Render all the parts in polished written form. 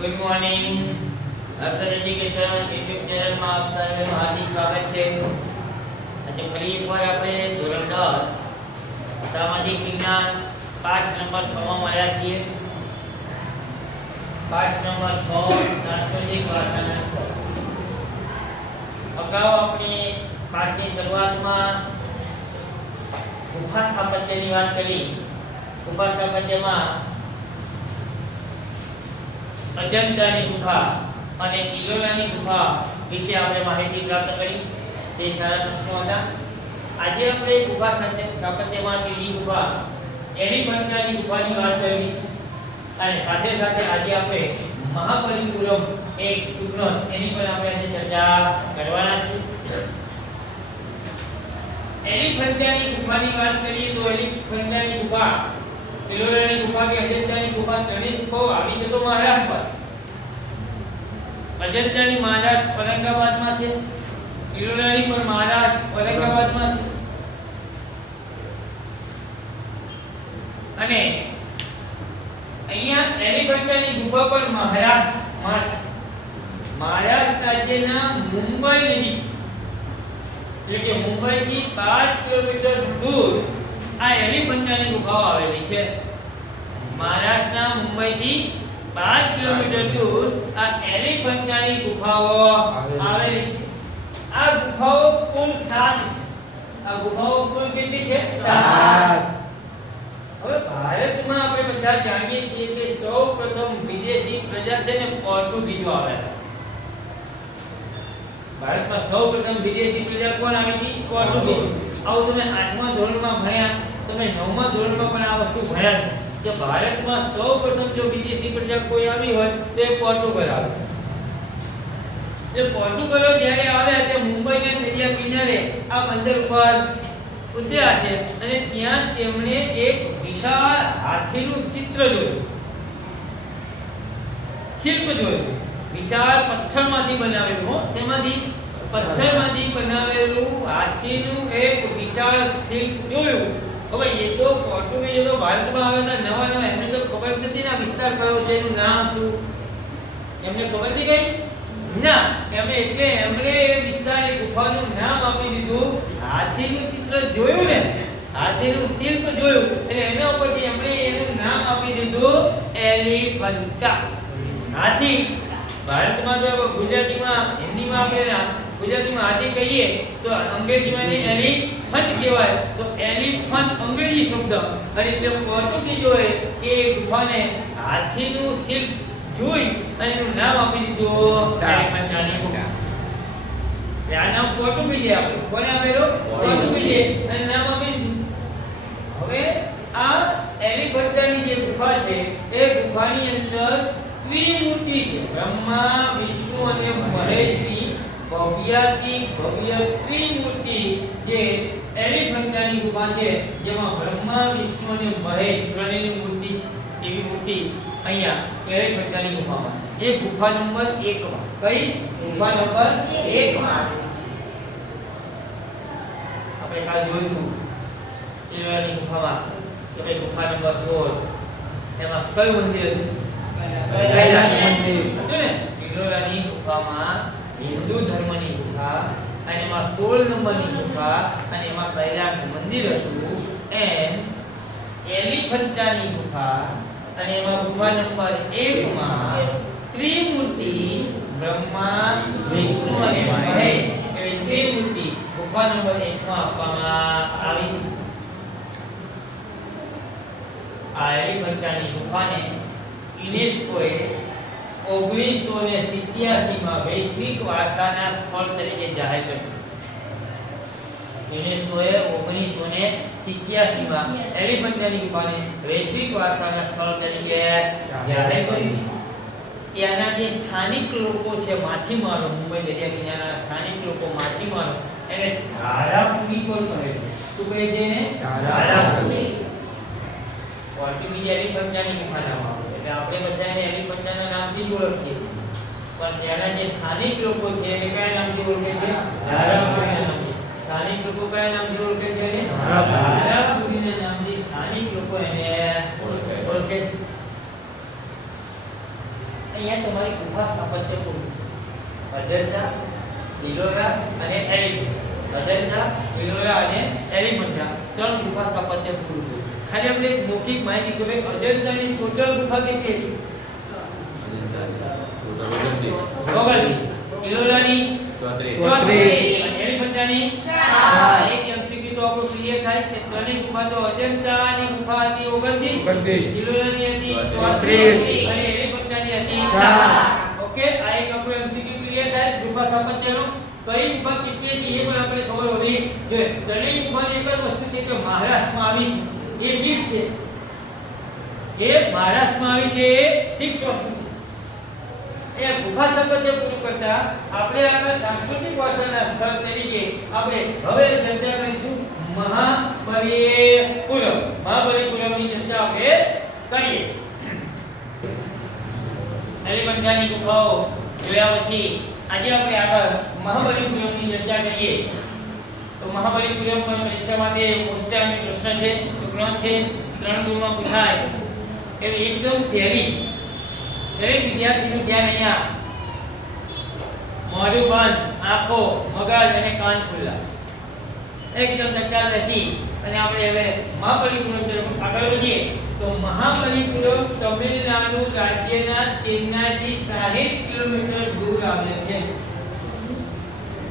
Good morning. Akshar education YouTube ચેનલમાં આપ સર્વેનું હાર્દિક સ્વાગત છે. આજે ફરી એકવાર આપણે ધોરણ 10 સામાજિક વિજ્ઞાન પાઠ નંબર 6 માં મળ્યા છીએ. પાઠ નંબર 6 સાંસ્કૃતિક વારસાના સ્થળ. અગાઉ આપણે પાઠની શરૂઆતમાં ગુફા સ્થાપત્યની વાત કરી. ગુફા સ્થાપત્યમાં અજંતાની ગુફા અને ઇલોરાની ગુફા વિશે આપણે માહિતી પ્રાપ્ત કરી. તે સારા પ્રશ્નો હતા. આજે આપણે ગુફા સ્થાપત્યમાં લીલી ગુફા એલિફન્ટાની ગુફાની વાત કરવી અને સાથે સાથે આજે આપણે મહાબલીપુરમ એક ટુકડો એની પર આપણે આજે ચર્ચા કરવાના છીએ. એલિફન્ટાની ગુફાની વાત કરીએ તો એલિફન્ટાની ગુફા, ઇલોરાની ગુફા કે અજંતાની ગુફા ત્રણેય ગુફાઓ આવી છે તો મહારાષ્ટ્રમાં. અજંતાની મહારાષ્ટ્ર ઔરંગાબાદમાં છે, ઇલોરાની પણ મહારાષ્ટ્ર ઔરંગાબાદમાં છે. અને અહીંયા એલિફન્ટાની ગુફા પણ મહારાષ્ટ્રમાં છે. મહારાષ્ટ્ર રાજ્યના મુંબઈ નજીક, એટલે કે મુંબઈથી 5 કિલોમીટર દૂર આ એલિફન્ટાની ગુફાઓ આવેલી છે. મહારાષ્ટ્રના મુંબઈથી 5 કિલોમીટર દૂર આ એલિફન્ટાની ગુફાઓ આવેલી છે. આ ગુફાઓ કુલ 7 છે. આ ગુફાઓ કુલ કેટલી છે? 7. હવે ભારતમાં આપણે બધા જાણીએ છીએ કે સૌપ્રથમ વિદેશી પ્રજા છે ને પોર્ટુગીઝો આવ્યા. ભારતમાં સૌપ્રથમ વિદેશી પ્રજા કોણ આવી હતી? પોર્ટુગીઝો. આવું તમે 8મા ધોરણમાં ભણ્યા, તમે 9મા ધોરણમાં પણ આ વસ્તુ ભણ્યા છે કે ભારતમાં સૌપ્રથમ જો વિદેશી પ્રજા કોઈ આવી હોય તો એ પોર્ટુગલ આવે. જે પોર્ટુગલો જ્યારે આવ્યા તે મુંબઈના દરિયા કિનારે આ બંદર ઉપર ઉતર્યા છે અને ત્યાં તેમણે એક વિશાળ હાથીનું ચિત્ર જોયું, શિલ્પ જોયું. વિશાળ પથ્થરમાંથી બનાવેલું, તેમાંથી પથ્થરમાંથી બનાવેલું હાથીનું એક વિશાળ શિલ્પ જોયું. હવે એ તો પોર્ટુગીઝો તો ભારતમાં આવ્યા હતા નવા એમને તો ખબર નથી ને આ વિસ્તાર કયો છે, એનું નામ શું, એમને ખબર નથી કઈ ના. એમણે એ વિસ્તાર એ ગુફાનું નામ આપી દીધું. હાથીનું ચિત્ર જોયું ને, હાથીનું શિલ્પ જોયું એટલે એના ઉપરથી એમણે એનું નામ આપી દીધું એલિફન્ટા, હાથી. ભારતમાં જો ગુજરાતીમાં, હિન્દીમાં આપણે ગુજરાતીમાં હાથી કહીએ તો અંગ્રેજીમાં એને એલિફન્ટ કહેવાય. તો એલિફન્ટ અંગ્રેજી શબ્દ અને એટલે પોર્ટુગીઝોએ એ ગુફાને હાથીનું શિલ્પ જોઈ અને એનું નામ આપી દીધું એલિફન્ટાની ગુફા. આ નામ પોર્ટુગીઝે આપ્યું. કોને આપેલું? પોર્ટુગીઝે અને નામ આપી દીધું. હવે આ એલિફન્ટાની જે ગુફા છે એ ગુફાની અંદર ત્રિમૂર્તિ છે. બ્રહ્મા, વિષ્ણુ અને મહેશની ભવ્યાતિ ભવ્ય ત્રિમૂર્તિ જે એલિફન્ટાની ગુફા છે, જેમાં બ્રહ્મા, વિષ્ણુ અને મહેશ ત્રણેયની મૂર્તિ છે. એવી મૂર્તિ અહીંયા એલિફન્ટાની ગુફામાં છે. એ ગુફા નંબર 1 માં. કઈ ગુફા નંબર 1 માં આપણે કાલ જોયું ઇલોરાની ગુફામાં કે ભાઈ ગુફા નંબર 16 એમાં કયું મંદિર હતું? કૈલાસ મંદિર હતું ને. ઇલોરાની ગુફામાં હિન્દુ ધર્મની ગુફા અને એમાં 16 નંબરની ગુફા અને એમાં કૈલાસ મંદિર હતું. એમ એલિફન્ટાની ગુફા અને એમાં ગુફા નંબર 1 માં ત્રિમૂર્તિ બ્રહ્મા, વિષ્ણુ અને મહેશ એવી ત્રિમૂર્તિ ગુફા નંબર 1 માં આપવામાં આવી છે. આ એલિફન્ટાની ગુફાને યુનેસ્કોએ 1987 માં વૈશ્વિક વારસાના સ્થળ તરીકે જાહેર કર્યું. યુનેસ્કોએ 1987 માં એલિફન્ટાની ગુફાને વૈશ્વિક વારસાના સ્થળ તરીકે જાહેર કર્યું. ત્યાંના જે સ્થાનિક લોકો છે, માછીમારો, મુંબઈ દરિયા કિનારાના સ્થાનિક લોકો માછીમારો એને ધારાભૂમિ પર કહે છે. શું કહે છે એને? ધારાભૂમિ. પોર્ટુગીઝ એલિફન્ટાની ગુફા નામ આપે એટલે આપણે બધા એને એલિફન્ટાના નામથી જ ઓળખીએ છીએ. પણ ત્યાંના જે સ્થાનિક લોકો છે એ કયા નામથી ઓળખે છે? ધારાભૂમિના નામથી. સ્થાનિક લોકો કયા નામથી ઓળખે છે? ધારાભૂમિના નામથી સ્થાનિક લોકો એને ઓળખે છે. અહીંયા તમારી ગુફા સ્થાપત્ય પૂરું. અજંતા, ઇલોરા અને એલિફન્ટ. અજંતા, ઇલોરા અને એલિફન્ટ ત્રણ ગુફા સ્થાપત્ય પૂરું થયું. ખાલી આપણે એક મૌખિક માહિતી કે ભાઈ અજંતાની ટોટલ ગુફા કેટલી હતી? ઇલોરાની 34 અને એલિફન્ટાની 7. એક એમસીક્યુ તો આપણો ક્લિયર થાય કે ત્રણેય ગુફા તો અજંતાની ગુફા હતી 29, ઇલોરાની હતી 34 અને એલિફન્ટાની હતી 7. ઓકે, આ એક આપણો એમસીક્યુ ક્લિયર થાય ગુફા સ્થાપત્યનો. કઈ ગુફા કેટલી હતી એ પણ આપણે ખબર હોવી જોઈએ. ત્રણેય ગુફાની એક જ વસ્તુ છે કે મહારાષ્ટ્રમાં આવી છે, એ ફિક્સ છે. એ મહારાષ્ટ્રમાં આવી છે, એ ફિક્સ વસ્તુ છે. એ ગુફા સ્થાપત્ય પૂરું કરતા આપણે આગળ સાંસ્કૃતિક વારસાના સ્થળ તરીકે આપણે હવે ચર્ચા કરીશું મહાબલીપુરમ. મહાબલીપુરમની ચર્ચા આપણે કરીએ. એલિફન્ટાની ગુફાઓ જોયા પછી આજે આપણે આગળ મહાબલીપુરમની ચર્ચા કરીએ. તો મહાબલીપુરમ પર પરીક્ષા માટે મોસ્ટ પ્રશ્ન છે, તો ત્રણ છે, 3 ગુણમાં પૂછાય એ એકદમ સહેલી. દરેક વિદ્યાર્થીનું ધ્યાન અહીંયા. મોઢું બંધ, આંખો, મગજ અને કાન ખુલ્લા, એકદમ ટકા બેસી અને આપણે હવે મહાબલીપુરમ તરફ આગળ વધીએ. તો મહાબલીપુરમ તમિલનાડુ રાજ્યના ચેન્નાઈથી 60 કિલોમીટર દૂર આવેલ છે.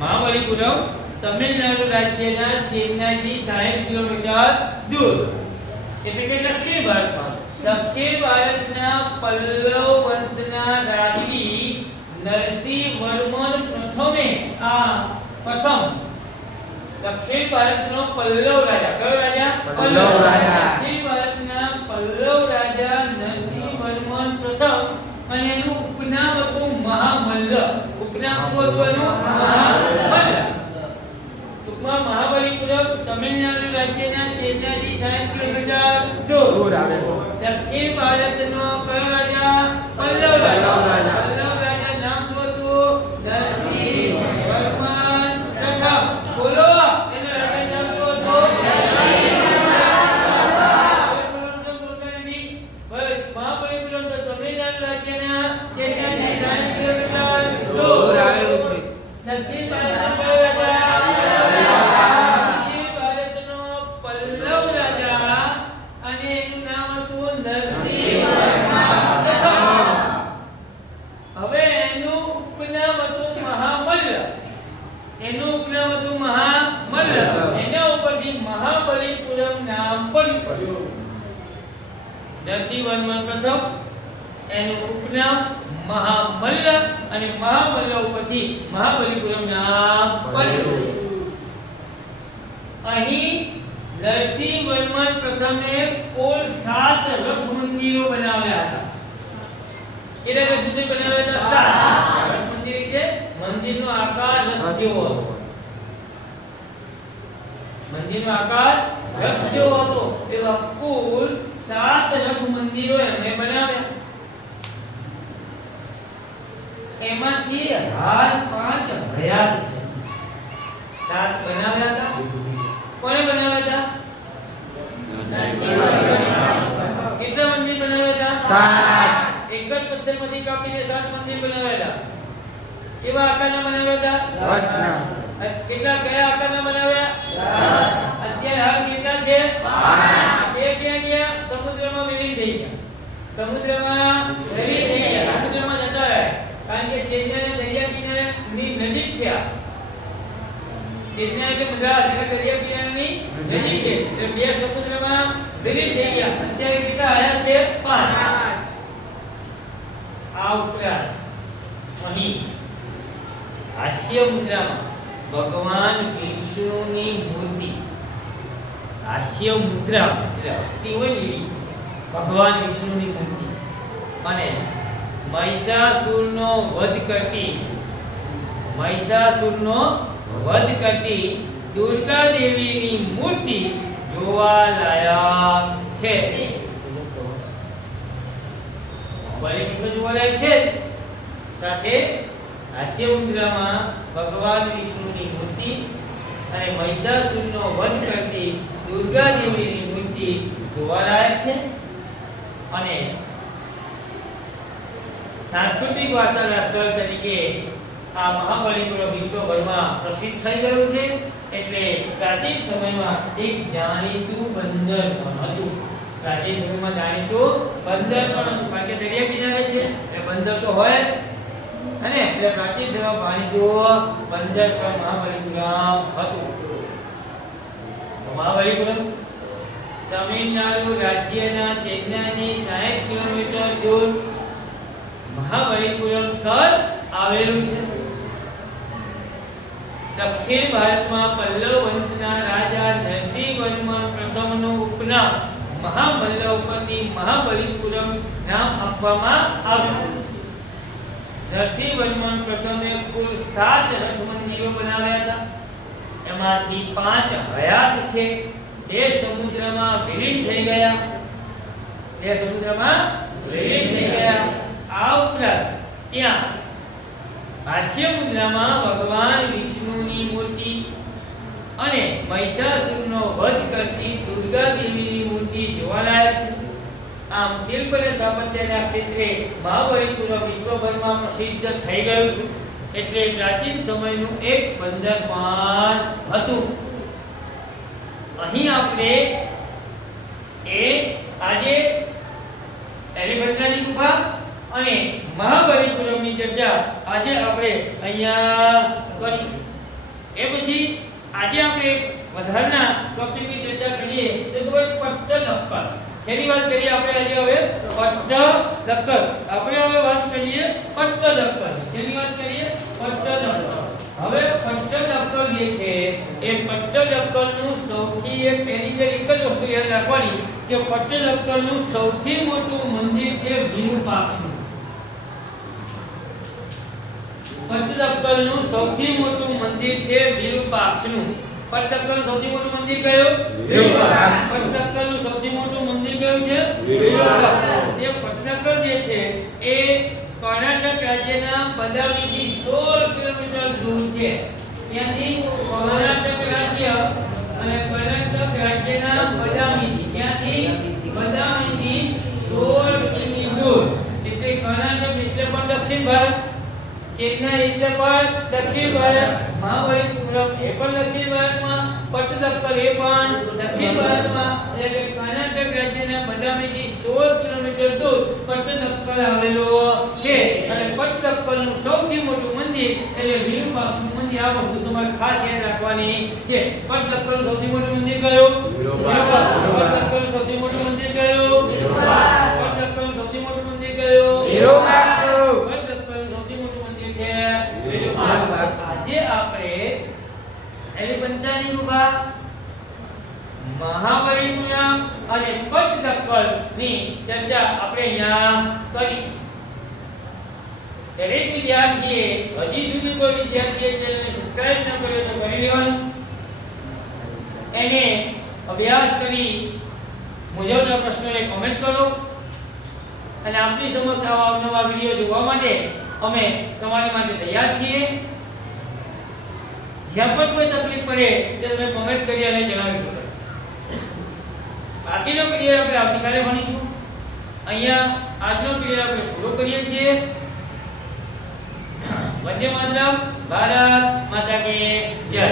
મહાબલીપુરમ તમિલનાડુ રાજ્યના ચેન્નાઈથી 60 કિલોમીટર દૂર, એટલે કે દક્ષિણ ભારતમાં. દક્ષિણ ભારતના પલ્લવ વંશના રાજવી નરસિંહવર્મન પ્રથમે પ્રથમ દક્ષિણ ભારતનો પલ્લવ રાજા, કયો રાજા? પલ્લવ રાજા. દક્ષિણ ભારતના પલ્લવ રાજા નરસિંહવર્મન પ્રથમ અને એનું ઉપનામ હતું મહામલ્લ. ઉપનામ હતું એનું મહામલ્લ. ટૂંકમાં મહાબલીપુરમ તમિલનાડુ રાજ્યના ચેન્નાઈથી 60 કિલોમીટર દૂર આવે. દક્ષિણ ભારતનો કયો રાજા? પલ્લવ રાજા. પલ્લવ રાજા નામ શું હતું? નરસિંહવર્મન પ્રથમ. બોલો, એના રાજા નામ શું હતું? મહાબલીપુરમ તો તમિલનાડુ રાજ્યના ચેન્નાઈથી 60 કિલોમીટર દૂર આવેલું છે. દક્ષિણ ભારતનો કયો રાજા? નરસિંહવર્મન પ્રથમ, એનું ઉપનામ મહામલ્લ અને મહામલ્લ ઉપરથી મહાબલીપુરમ નામ પડ્યું. અહીં નરસિંહવર્મન પ્રથમે કુલ 7 રથ મંદિરો બનાવ્યા હતા. કેટલા રથ મંદિર બનાવ્યા હતા? 7 રથ મંદિર એટલે મંદિરનો આકાર રથ જેવો હતો. મંદિરનો આકાર રથ જેવો હતો. એવા કુલ 7 રથ મંદિરો એમણે બનાવ્યા. એમાંથી હાલ 5 હયાત છે. 7 બનાવ્યા હતા. કોને બનાવ્યા હતા? કેટલા મંદિર બનાવ્યા હતા? 7. એક જ પથ્થરમાંથી કાપીને 7 મંદિર બનાવ્યા હતા. કેવા આકારના બનાવ્યા હતા? રથના. કેટલા કયા આકારના બનાવ્યા? અત્યારે હાલ કેટલા છે? 5. એ ક્યાં ગયા? સમુદ્રમાં વિલીન થઈ ગયા. સમુદ્રમાં વિલીન થઈ ગયા. સમુદ્રમાં જતા રહ્યા. કારણ કે ચેન્નાઈ દરિયા કિનારાની નજીક છે. આ ચેન્નાઈ એટલે મદ્રાસ એટલે દરિયા કિનારાની નજીક છે. એટલે બે સમુદ્રમાં વિલીન થઈ ગયા. અત્યારે કેટલા આયા છે? 5. આ ઉપરાંત અહીં હાસ્ય મુદ્રામાં ભગવાન વિષ્ણુની મૂર્તિ, હાસ્ય મુદ્રા એટલે હસ્તી હોય ને ભગવાન વિષ્ણુની મૂર્તિ, અને મહિષાસુરનો વધ કરતી દુર્ગા દેવીની મૂર્તિ જોવા લાયક છે. બલિપુત્ર જોવા લાયક છે. સાથે હાસ્ય મુદ્રામાં ભગવાન વિષ્ણુની મૂર્તિ અને મહિષાસુરનો વધ કરતી દુર્ગા દેવીની મૂર્તિ જોવા લાયક છે. અને સાંસ્કૃતિક વારસાના સ્થળ તરીકે આ મહાબલીપુરમ વિશ્વભરમાં પ્રસિદ્ધ થઈ ગયું છે. એટલે પ્રાચીન સમયમાં એક જાણીતું બંદર પણ હતું. પ્રાચીન સમયમાં જાણીતું બંદર પણ હતું, કારણ કે દરિયા કિનારે છે એટલે બંદર તો હોય અને એટલે પ્રાચીન સમયમાં જાણીતું બંદર પણ મહાબલીપુરમ હતું. મહાબલીપુરમ તમિલનાડુ રાજ્યના ચેન્નાઈથી 60 કિલોમીટર દૂર મહાબલીપુરમ સ્થળ આવેલું છે. દક્ષિણ ભારતમાં પલ્લવ વંશના રાજા નરસિંહવર્મન પ્રથમનું ઉપનામ મહાબલ્લવ પરથી મહાબલીપુરમ નામ આપવામાં આવ્યું. નરસિંહવર્મન પ્રથમે કુલ 7 રથ મંદિરો બનાવ્યા હતા. એમાંથી 5 હયાત છે, તે સમુદ્રમાં વિલીન થઈ ગયા. આ ઉપરાંત ત્યાં હાસ્ય મુદ્રામાં ભગવાન વિષ્ણુની મૂર્તિ અને મહિષાસુરનો વધ કરતી દુર્ગા દેવીની મૂર્તિ જોવાલાયક છે. આમ શિલ્પ અને સ્થાપત્યના ક્ષેત્રે મહાબલીપુરમ વિશ્વભરમાં પ્રસિદ્ધ થઈ ગયું છે. એટલે પ્રાચીન સમયનું એક બંદર પણ હતું. અહીં આપણે આજે એલિફન્ટાની ગુફા અને મહાબલીપુરમની ચર્ચા આજે આપણે અહીંયા કરી. એ પછી આજે આપણે વધારાના ટોપિકની ચર્ચા કરીએ તો પટ્ટદકલ. શેની વાત કરીએ આપણે આજે? હવે પટ્ટદકલ. આપણે હવે વાત કરીએ પટ્ટદકલ. શેની વાત કરીએ? પટ્ટદકલ. હવે પટ્ટદકલ જે છે એ પટ્ટદકલનું સૌથી પહેલી એક જ વસ્તુ યાદ રાખવાની કે પટ્ટદકલનું સૌથી મોટું મંદિર છે વિરૂપાક્ષનું. પટ્ટદકલનું સૌથી મોટું મંદિર છે વિરૂપાક્ષનું. પટ્ટદકલનું સૌથી મોટું મંદિર કયું? વિરૂપાક્ષ. પટ્ટદકલનું સૌથી મોટું મંદિર કયું છે? વિરૂપાક્ષ. તે પટ્ટદકલ જે છે એ કર્ણાટક રાજ્યના બદામીથી 16 કિલોમીટર દૂર છે. ત્યાંથી કર્ણાટક રાજ્ય અને કર્ણાટક રાજ્યના બદામીથી 16 કિમી દૂર. એટલે કર્ણાટક એટલે પણ દક્ષિણ ભારત, ચેન્નાઈ એટલે પણ દક્ષિણ ભારત, મહાબલીપુરમ એ પણ દક્ષિણ ભારતમાં, પટ્ટદકલ એ પણ દક્ષિણ ભારતમાં. એટલે કર્ણાટક રાજ્યના બદામીથી 16 કિલોમીટર દૂર પટ્ટદકલ આવેલો છે. અને પટ્ટદકલનું સૌથી મોટું મંદિર એટલે વિરૂપાક્ષનું મંદિર. આ વસ્તુ તમારે ખાસ યાદ રાખવાની છે. પટ્ટદકલનું સૌથી મોટું મંદિર કયું? વિરૂપાક્ષ. પટ્ટદકલનું સૌથી મોટું મંદિર કયું? વિરૂપાક્ષ. પટ્ટદકલનું સૌથી મોટું મંદિર કયું? વિરૂપાક્ષ. પટ્ટદકલનું સૌથી મોટું મંદિર છે વિરૂપાક્ષ. આજે આપણે એલિફન્ટાની ગુફા, મહાબલીપુરમ અને પટ્ટદકલની ચર્ચા આપણે અહીંયા કરી. દરેક વિદ્યાર્થીએ હજી સુધી કોઈ વિદ્યાર્થીએ ચેનલને સબસ્ક્રાઇબ ન કર્યો તો કરી લેવાનું. એને અભ્યાસ કરી મુજબના પ્રશ્નોને કમેન્ટ કરો અને આપની સમક્ષ આવા નવા વિડિયો જોવા માટે અમે તમારી માટે તૈયાર છીએ. જ્યાં પણ કોઈ તકલીફ પડે તે તમે કમેન્ટ કરી અને જણાવી શકો. બાકીનો પીરિયડ આપણે આવતીકાલે ભણીશું. અહીંયા આજનો પીરિયડ આપણે પૂરો કરીએ છીએ. વંદે માતરમ. ભારત માતા કી જય.